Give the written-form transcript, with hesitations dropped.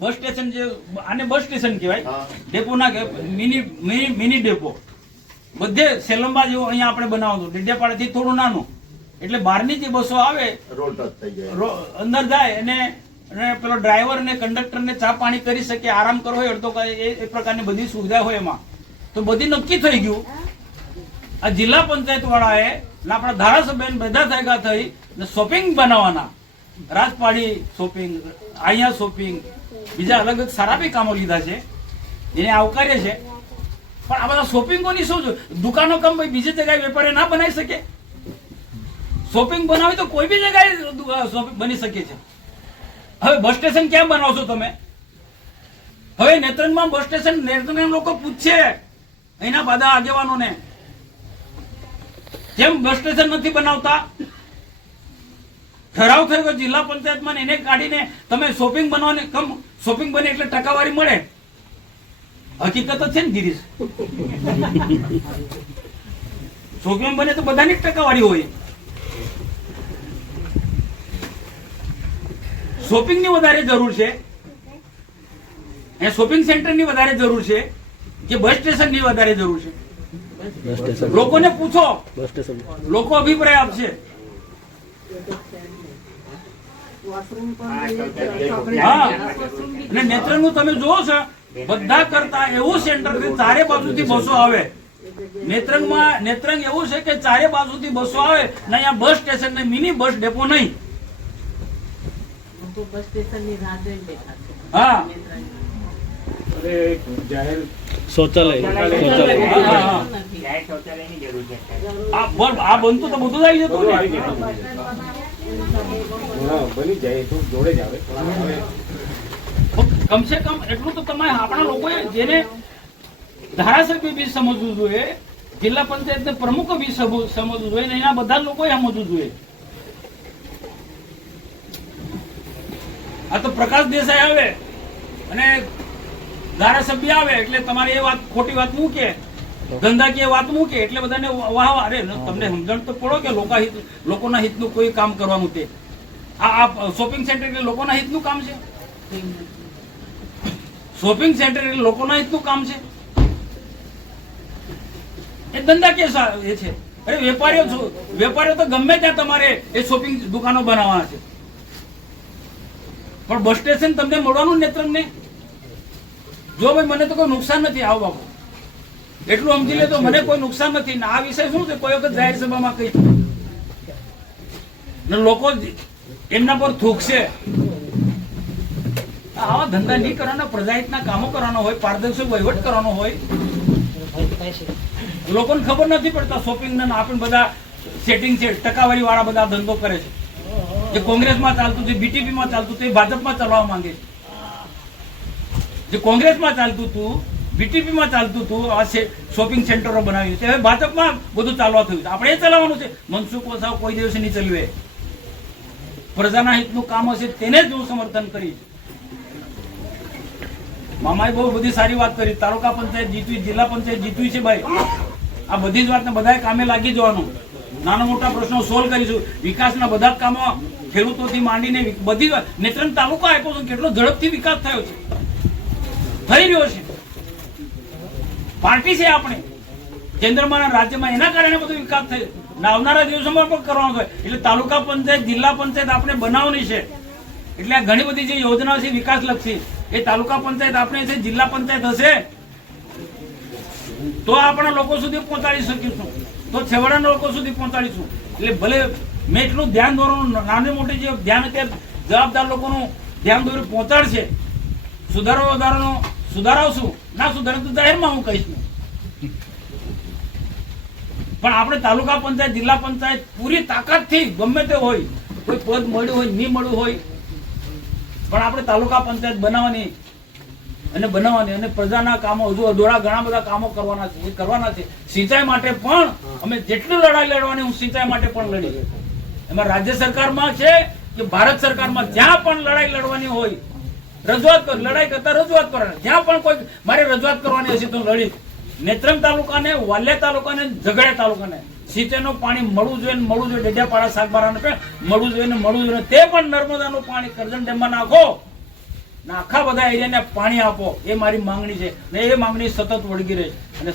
Bus station જે આને bus station કહેવાય, ડેપો ના કહેવાય, મિની ડેપો બધે સેલંબા જેવું અહીંયા આપણે બનાવવાનું, ડેડિયાપાડાથી થોડું નાનું, એટલે બહારની જે બસો આવે અંદર જાય અને પેલો ડ્રાઈવર અને કંડક્ટર ને ચા પાણી કરી શકે, આરામ કરવો હોય અડધો એ પ્રકારની બધી સુવિધા હોય એમાં. તો બધી નક્કી થઈ ગયું. આ જિલ્લા પંચાયત વાળાએ આપણા ધારાસભ્ય બધા ભેગા થઈ શોપિંગ બનાવવાના, રાજપાડી શોપિંગ, અહીંયા શોપિંગ, બીજા અલગ અલગ સારા બી કામો લીધા છે, એને આવકારે છે. પણ આ બધા શોપિંગોની શું છે? દુકાનો કમ બીજી જગ્યાએ વેપારી ના બનાવી શકે? શોપિંગ બનાવી તો કોઈ બી જગ્યાએ શોપિંગ બની શકે છે. હવે બસ સ્ટેશન ક્યાં બનાવશો તમે? હવે નેત્રંગમાં બસ સ્ટેશન નેત્રંગ લોકો પૂછશે અહીંના બધા આગેવાનોને, કેમ બસ સ્ટેશન નથી બનાવતા? ઠરાવ થયો કે જિલ્લા પંચાયતમાં એને કાઢીને તમે શોપિંગ બનાવને, કમ શોપિંગ બને એટલે ટકાવારી મળે. હકીકત જ છે ને ગિરીશ, શોપિંગ બને તો બધાની જ ટકાવારી હોય. શોપિંગ ની વધારે જરૂર છે, શોપિંગ સેન્ટર ની વધારે જરૂર છે કે બસ સ્ટેશન ની વધારે જરૂર છે? લોકોને પૂછો, લોકો અભિપ્રાય આપશે. હા, અને નેત્રંગ નું તમે જોવો છો બધા કરતા એવું સેન્ટર છે ચારે બાજુથી બસો આવે. નેત્રંગ એવું છે કે ચારે બાજુથી બસો આવે ને અહીંયા બસ સ્ટેશન ને મિની બસ ડેપો નહીં. હા, આ બનતું તો બધું આવી જતું કમસે કમ એટલું તો તમારે આપણા લોકોએ, જેને ધારાસભ્ય બી સમજવું જોઈએ, જિલ્લા પંચાયત ને પ્રમુખો બી સમજવું જોઈએ, એના બધા લોકોએ સમજવું જોઈએ. આ તો પ્રકાશ દેસાઈ આવે અને ધારાસભ્ય આવે એટલે તમારે એ વાત ખોટી વાત મૂકે, ધંધાકીય વાત મૂકે એટલે બધાને વાહ. અરે તમને સમજણ તો પડો કે લોકોના હિતનું કોઈ કામ કરવાનું તે. આ શોપિંગ સેન્ટર એટલે લોકોના હિતનું કામ છે? શોપિંગ સેન્ટર એટલે લોકોના હિતનું કામ છે? એ ધંધાકીય એ છે. અરે વેપારીઓ તો ગમે ત્યાં તમારે એ શોપિંગ દુકાનો બનાવવાના છે, પણ બસ સ્ટેશન તમને મળવાનું નેત્રંગ ને. જો ભાઈ મને તો કોઈ નુકસાન નથી, આવો બાપુ એટલું સમજી લે તો મને કોઈ નુકસાન નથી. આ વિષય શું છે? કોઈ વખત જાહેર સભામાં કઈ લોકો એમના પર થૂકશે. આવા ધંધા નહીં કરવાના, પ્રજાહિતના કામો કરવાનો હોય, પારદર્શક વહીવટ કરવાનો હોય. લોકોને ખબર નથી પડતા શોપિંગ ને આપણે બધા સેટિંગ છે, ટકાવારી વાળા બધા ધંધો કરે છે. જે કોંગ્રેસમાં ચાલતું છે, બીટીપીમાં ચાલતું હતું, એ ભાજપમાં ચલાવવા માંગે છે. જે કોંગ્રેસમાં ચાલતું હતું, બીટીપીમાં ચાલતું હતું, આ શોપિંગ સેન્ટરો બનાવી છે, હવે ભાજપમાં બધું ચાલવા થયું છે. આપણે એ ચલાવવાનું છે. મનસુખ વસાવા કોઈ દિવસ નહીં ચલાવે. પ્રજાના હિતનું કામ હશે તેને જ હું સમર્થન કરીશ. મામાએ બહુ બધી સારી વાત કરી. તાલુકા પંચાયત જીતવી, જિલ્લા પંચાયત જીતવી છે ભાઈ. આ બધી જ વાતને બધાએ કામે લાગી જવાનું. નાના મોટા પ્રશ્નો સોલ્વ કરીશું. વિકાસના બધા જ કામો ખેડૂતોથી માંડીને બધી નેત્રંગ તાલુકા આપ્યો છે, કેટલો ઝડપથી વિકાસ થયો છે, થઈ રહ્યો છે. પાર્ટી છે આપણે કેન્દ્રમાં, રાજ્યમાં, એના કારણે બધો વિકાસ થયો. આવનારા દિવસોમાં પણ કરવાનો છે. એટલે તાલુકા પંચાયત, જિલ્લા પંચાયત આપણે બનાવવાની છે. એટલે આ ઘણી બધી જે યોજનાઓ છે વિકાસ લક્ષી, એ તાલુકા પંચાયત આપણે છે, જિલ્લા પંચાયત હશે તો આપણા લોકો સુધી પહોંચાડી શકીશું, તો છેવાડાના લોકો સુધી પહોંચાડીશું. એટલે ભલે મેં એટલું ધ્યાન દોરવાનું, નાની મોટી જે ધ્યાન અત્યારે જવાબદાર લોકોનું ધ્યાન દોરી પહોંચાડશે. સુધારાવશું, ના સુધારે તો જાહેરમાં હું કહીશ. પણ આપણે તાલુકા પંચાયત, જિલ્લા પંચાયત પૂરી તાકાતથી ગમે તે હોય, કોઈ પદ મળ્યું હોય નહીં મળ્યું હોય, પણ આપણે તાલુકા પંચાયત બનાવવાની અને પ્રજાના કામો હજુ અધૂરા ઘણા બધા કામો કરવાના છે, એ કરવાના છે. સિંચાઈ માટે પણ અમે જેટલી લડાઈ લડવાની, હું સિંચાઈ માટે પણ લડી. એમાં રાજ્ય સરકારમાં છે કે ભારત સરકારમાં, જ્યાં પણ લડાઈ લડવાની હોય રજૂઆત કર, લડાઈ કરતા રજૂઆત કરવાની. જ્યાં પણ કોઈ મારે રજૂઆત કરવાની હશે તો લડી. નેત્રંગ તાલુકાને, વાલિયા તાલુકાને, ઝઘડિયા તાલુકાને સિંચાઈનું પાણી મળવું જોઈએ, ડેડિયાપાડા, સાગબારાને મળવું જોઈએ. તે પણ નર્મદાનું પાણી કરજણ ડેમમાં નાખો ને આખા બધા એરિયાને પાણી આપો, એ મારી માંગણી છે ને એ માંગણી સતત વળગી રહે. અને